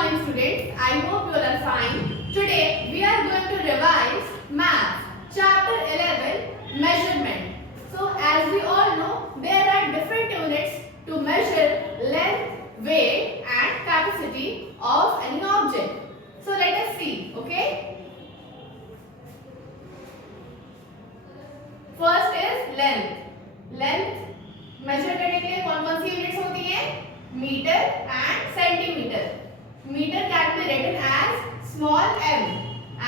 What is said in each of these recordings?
morning students. I hope you all are fine. Today we are going to revise Math Chapter 11 Measurement. So as we all know, there are different units to measure length, weight and capacity of any object. So let us see, okay? First is length. Length measure करने के लिए कौन-कौन सी units होती हैं? Metre and centimetre. Meter can be written as small m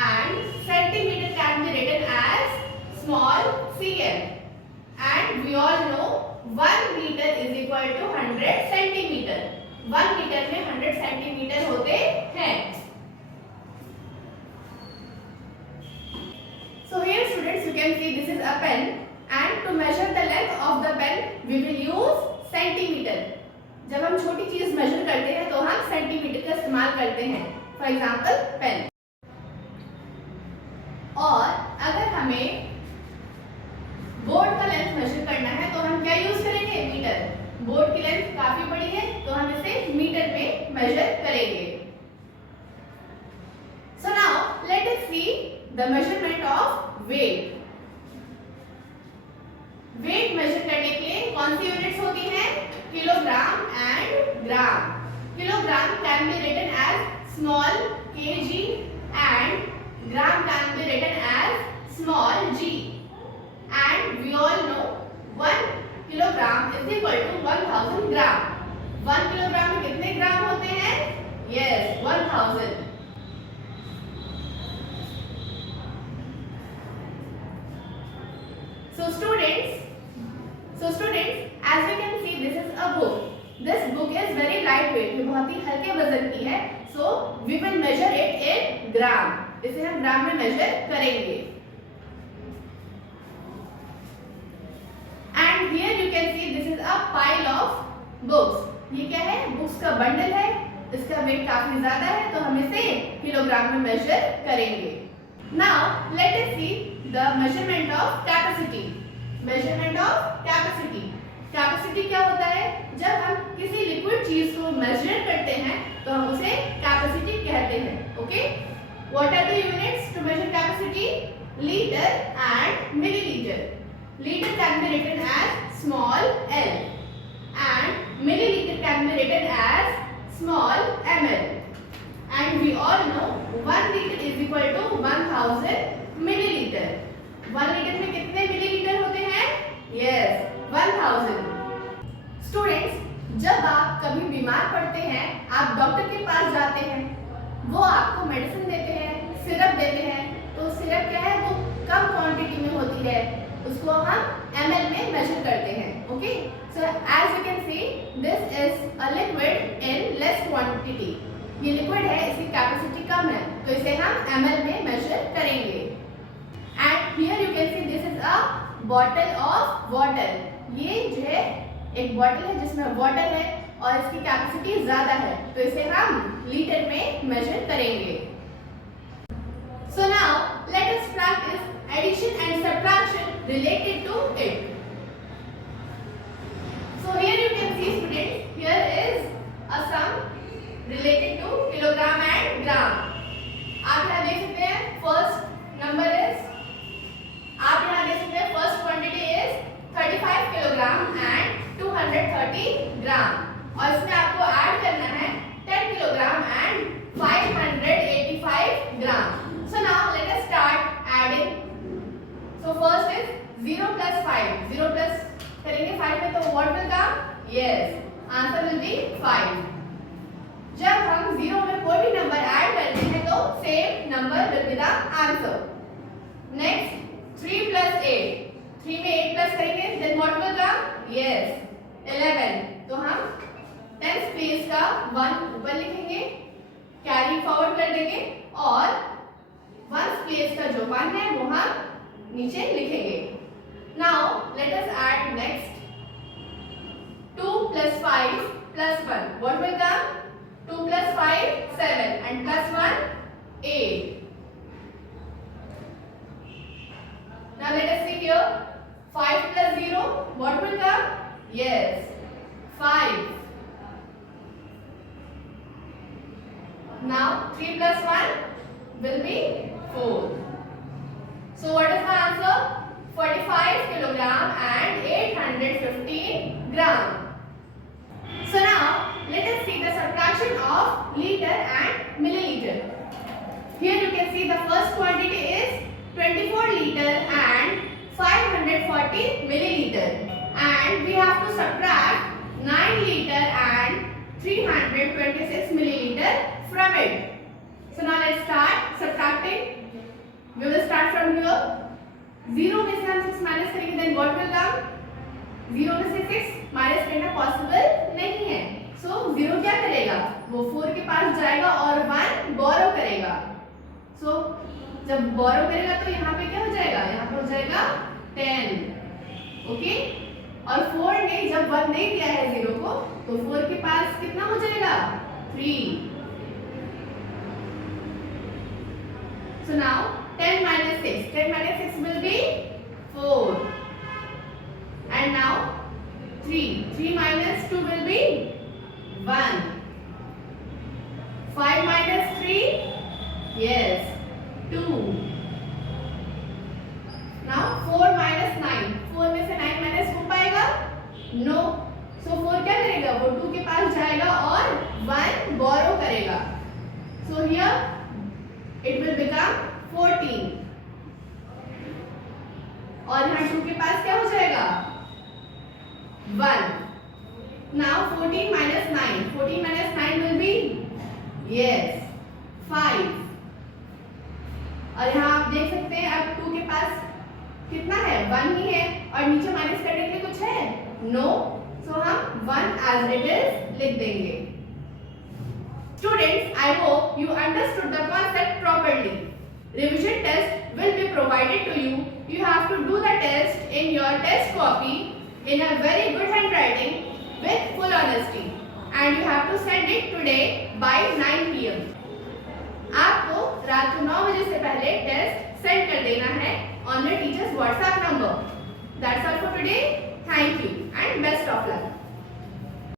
and centimeter can be written as small cm. And we all know 1 meter is equal to 100 centimeter. 1 meter में 100 centimeter होते हैं. So here students you can see this is a pen and to measure the length of the pen we will use centimeter. जब हम छोटी चीज मेजर करते हैं तो हम सेंटीमीटर का इस्तेमाल करते हैं. For example pen. और अगर हमें बोर्ड का लेंथ मेजर करना है तो हम क्या यूज करेंगे? मीटर. बोर्ड की लेंथ काफी बड़ी है तो हम इसे मीटर में मेजर करेंगे. So now let us see the measurement of weight. Weight measure करने के लिए कौन सी यूनिट्स होती हैं? Kilogram and gram. Kilogram can be written as small kg and gram can be written as small g. And we all know 1 kilogram is equal to 1000 gram. 1 किलोग्राम में कितने ग्राम होते हैं? Yes, 1000. So students, as we can see, this is a book. This book is very lightweight. ये बहुत ही हल्के वजन की है. So we will measure it in gram. इसे हम ग्राम में मेजर करेंगे. And here you can see this is a pile of books. ये क्या है? बुक्स का बंडल है. इसका वेट काफी ज्यादा है तो हम इसे किलोग्राम में मेजर करेंगे. Now let us see the measurement of capacity. Measurement of capacity. Capacity क्या होता है? जब हम किसी लिक्विड चीज को मेजर करते हैं तो हम उसे कैपेसिटी कहते हैं. Okay? What are the units to measure capacity? Litre and millilitre. Litre can be written as small l and milliliter can be written as small ml. And we all know 1 liter is equal to 1000 milliliter. 1 लीटर में कितने मिलीलीटर होते हैं? Yes, 1000. स्टूडेंट्स, जब आप कभी बीमार पड़ते हैं, आप डॉक्टर के पास जाते हैं, वो आपको मेडिसिन देते हैं, सिरप देते हैं. तो सिरप क्या है? वो कम क्वांटिटी में होती है, उसको हम ml में मेजर करते हैं. Okay? So as you can see this is a liquid in less quantity. ये लिक्विड है, इसकी कैपेसिटी कम है तो इसे हम ml में मेजर करेंगे. And here you can see this is a bottle of water. ये जो है एक बॉटल है जिसमें वाटर है और इसकी कैपेसिटी ज्यादा है तो इसे हम लीटर में मेजर करेंगे. So now let us practice addition and subtraction related to it. So here you can see students, here is a sum related to kilogram and gram. आप यहाँ देख सकते हैं फर्स्ट नंबर इज, आप यहाँ देख सकते हैं first quantity is 35 kilogram and 230 ग्राम. और इसमें आपको ऐड करना है 10 kilogram and 585 gram. So now let us start adding. So first is 0 plus 5. 0 प्लस करेंगे 5 में तो what will come? Yes, answer will be 5. जब हम 0 में कोई भी नंबर ऐड करते हैं तो same number will be the answer. Next 3 plus 8. 3 में 8 प्लस करेंगे then what will come? Yes, 11. तो हम 10th प्लेस का 1 ऊपर लिखेंगे, कैरी फॉरवर्ड कर देंगे और 1st प्लेस का जो 1 है वो हम नीचे लिखेंगे. Now let us add next 2 plus 5 plus 1. What will come? 2 plus 5 7 and plus 1 8. Now let us see here 5 plus 0. What will come? Yes, 5. 3 plus 1 will be 4. So what is the answer? 45 kilogram and 815 gram. So now let us see the subtraction of liter and milliliter. Here you can see the first quantity is 24 liter and 540 milliliter, and we have to subtract 9 liter and 326 milliliter from it. So now let's start subtracting. We will start from here. 0 में से हम 6 माइनस करेंगे, then what will come? 0 में से 6 माइनस करना पॉसिबल नहीं है. So 0 क्या करेगा? वो 4 के पास जाएगा और 1 बोरो करेगा. So जब बोरो करेगा तो यहाँ पे क्या हो जाएगा? यहाँ पे हो जाएगा 10. ओके, और 4 ने जब 1 नहीं दिया है 0 को, तो 4 के पास कितना हो जाएगा? 3. So now 10 minus 6. 10 minus 6 will be 4. And now 3. 3 minus 2 will be 1. 5 minus 3? Yes, 2. Now 4 minus 9. 4 में से 9 minus हो पाएगा? No. So 4 क्या करेगा? वो 2 के पास जाएगा और 1 borrow करेगा. So here it will become 14. और यहाँ 2 के पास क्या हो जाएगा? 1. Now 14 minus 9. 14 minus 9 will be? Yes, 5. और यहाँ आप देख सकते हैं अब 2 के पास कितना है? 1 ही है, और नीचे माइनस करने के लिए कुछ है? नो. सो हम 1 as it is लिख देंगे. Students, I hope you understood the concept properly. Revision test will be provided to you. You have to do the test in your test copy in a very good handwriting with full honesty, and you have to send it today by 9 PM. आपको रात को 9 बजे से पहले test send कर देना है on your teacher's WhatsApp number. That's all for today. Thank you and best of luck.